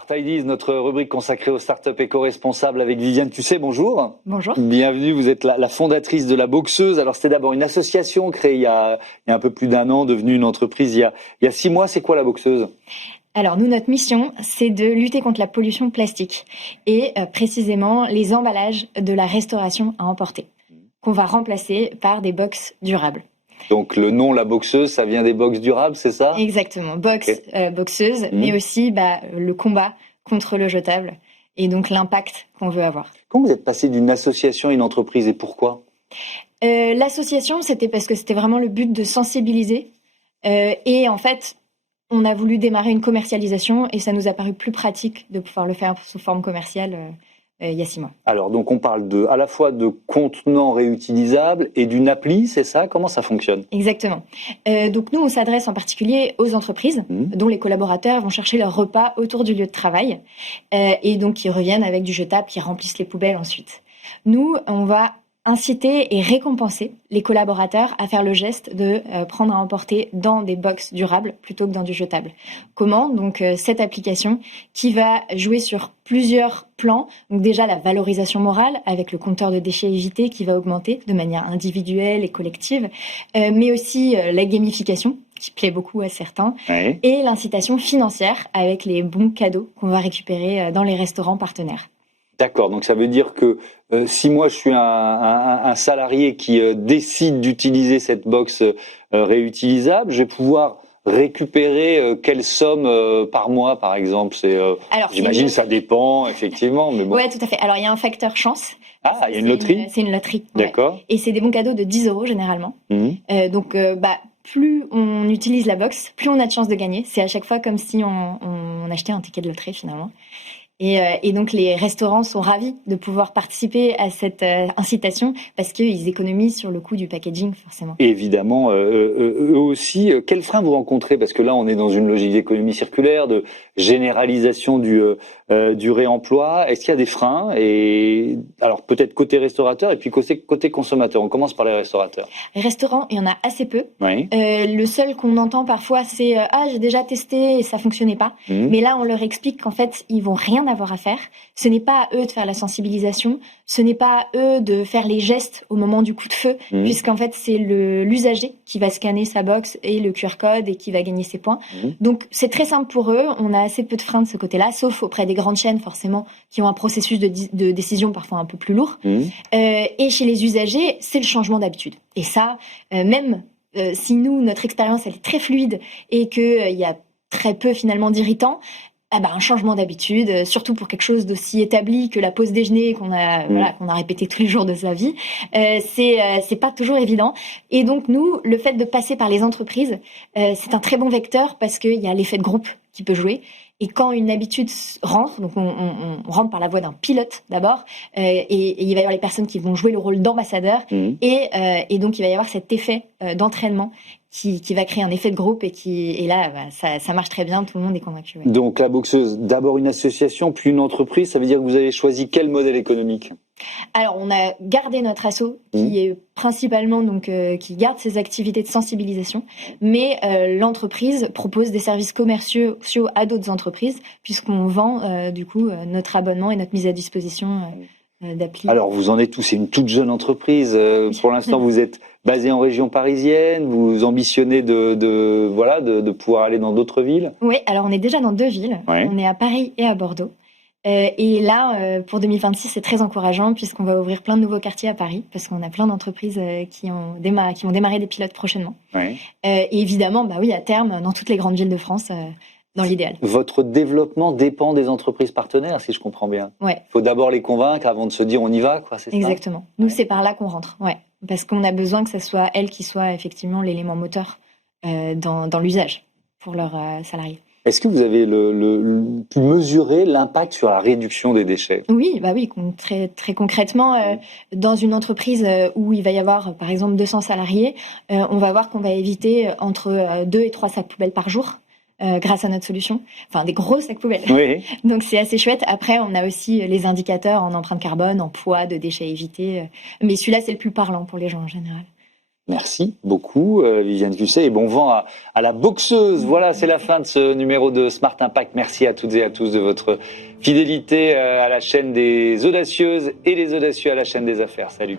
Start Ideas, notre rubrique consacrée aux startups éco-responsables avec Viviane Tusset. Bonjour. Bonjour. Bienvenue, vous êtes la fondatrice de La Boxeuse. Alors c'était d'abord une association créée il y a un peu plus d'un an, devenue une entreprise il y a 6 mois. C'est quoi La Boxeuse ? Alors nous, notre mission, c'est de lutter contre la pollution plastique et précisément les emballages de la restauration à emporter, qu'on va remplacer par des box durables. Donc le nom La Boxeuse, ça vient des box durables, c'est ça ? Exactement, boxeuse, mais aussi le combat contre le jetable et donc l'impact qu'on veut avoir. Comment vous êtes passé d'une association à une entreprise et pourquoi ? L'association, c'était parce que c'était vraiment le but de sensibiliser et en fait, on a voulu démarrer une commercialisation et ça nous a paru plus pratique de pouvoir le faire sous forme commerciale il y a 6 mois. Alors donc on parle à la fois de contenants réutilisables et d'une appli, c'est ça ? Comment ça fonctionne ? Exactement. Donc nous, on s'adresse en particulier aux entreprises dont les collaborateurs vont chercher leur repas autour du lieu de travail et donc qui reviennent avec du jetable, qui remplissent les poubelles ensuite. Nous, on va inciter et récompenser les collaborateurs à faire le geste de prendre à emporter dans des box durables plutôt que dans du jetable. Comment ? Donc cette application qui va jouer sur plusieurs plans. Donc déjà la valorisation morale avec le compteur de déchets évités qui va augmenter de manière individuelle et collective, mais aussi la gamification qui plaît beaucoup à certains, et l'incitation financière avec les bons cadeaux qu'on va récupérer dans les restaurants partenaires. D'accord, donc ça veut dire que si moi je suis un salarié qui décide d'utiliser cette box réutilisable, je vais pouvoir récupérer quelle somme par mois, par exemple ? J'imagine que ça dépend, effectivement. Mais bon. Oui, tout à fait. Alors, il y a un facteur chance. Ah, il y a une loterie ? C'est une loterie. D'accord. Ouais. Et c'est des bons cadeaux de 10 € généralement. Donc, plus on utilise la box, plus on a de chances de gagner. C'est à chaque fois comme si on achetait un ticket de loterie, finalement. Et donc les restaurants sont ravis de pouvoir participer à cette incitation parce qu'ils économisent sur le coût du packaging forcément. Évidemment, eux aussi. Quels freins vous rencontrez ? Parce que là, on est dans une logique d'économie circulaire, de généralisation du réemploi. Est-ce qu'il y a des freins ? Et alors peut-être côté restaurateur et puis côté consommateur. On commence par les restaurateurs. Les restaurants, il y en a assez peu. Oui. Le seul qu'on entend parfois, c'est j'ai déjà testé et ça fonctionnait pas. Mais là, on leur explique qu'en fait, ils vont rien avoir à faire. Ce n'est pas à eux de faire la sensibilisation, ce n'est pas à eux de faire les gestes au moment du coup de feu, puisqu'en fait c'est l'usager qui va scanner sa box et le QR code et qui va gagner ses points. Donc c'est très simple pour eux, on a assez peu de freins de ce côté-là, sauf auprès des grandes chaînes forcément, qui ont un processus de décision parfois un peu plus lourd. Et chez les usagers, c'est le changement d'habitude. Et ça, même si nous, notre expérience elle est très fluide et qu'il y a très peu finalement d'irritants, un changement d'habitude, surtout pour quelque chose d'aussi établi que la pause déjeuner qu'on a répété tous les jours de sa vie, c'est pas toujours évident. Et donc nous, le fait de passer par les entreprises, c'est un très bon vecteur parce qu'il y a l'effet de groupe qui peut jouer. Et quand une habitude rentre, donc on rentre par la voie d'un pilote d'abord, et il va y avoir les personnes qui vont jouer le rôle d'ambassadeur, et donc il va y avoir cet effet d'entraînement qui va créer un effet de groupe et là ça marche très bien, tout le monde est convaincu. Ouais. Donc La Boxeuse, d'abord une association, puis une entreprise, ça veut dire que vous avez choisi quel modèle économique ? Alors on a gardé notre asso qui est principalement qui garde ses activités de sensibilisation, mais l'entreprise propose des services commerciaux à d'autres entreprises puisqu'on vend notre abonnement et notre mise à disposition d'appli. Alors vous en êtes tous, c'est une toute jeune entreprise. Pour l'instant, vous êtes basé en région parisienne. Vous ambitionnez de pouvoir aller dans d'autres villes. Oui, alors on est déjà dans 2 villes. Ouais. On est à Paris et à Bordeaux. Et là, pour 2026, c'est très encourageant puisqu'on va ouvrir plein de nouveaux quartiers à Paris parce qu'on a plein d'entreprises qui vont démarrer des pilotes prochainement. Ouais. Et évidemment, à terme, dans toutes les grandes villes de France. Dans l'idéal. Votre développement dépend des entreprises partenaires, si je comprends bien. Ouais. Il faut d'abord les convaincre avant de se dire on y va, quoi, c'est ça ? Exactement. Nous, c'est par là qu'on rentre, parce qu'on a besoin que ce soit elles qui soient effectivement l'élément moteur dans l'usage pour leurs salariés. Est-ce que vous avez pu mesurer l'impact sur la réduction des déchets ? Oui, très, très concrètement, dans une entreprise où il va y avoir, par exemple, 200 salariés, on va voir qu'on va éviter entre 2 et 3 sacs poubelles par jour. Grâce à notre solution, des gros sacs poubelles. Oui. Donc c'est assez chouette. Après, on a aussi les indicateurs en empreinte carbone, en poids de déchets évités. Mais celui-là, c'est le plus parlant pour les gens en général. Merci beaucoup, Viviane Cusset, et bon vent à la boxeuse. Voilà, c'est la fin de ce numéro de Smart Impact. Merci à toutes et à tous de votre fidélité à la chaîne des audacieuses et les audacieux à la chaîne des affaires. Salut.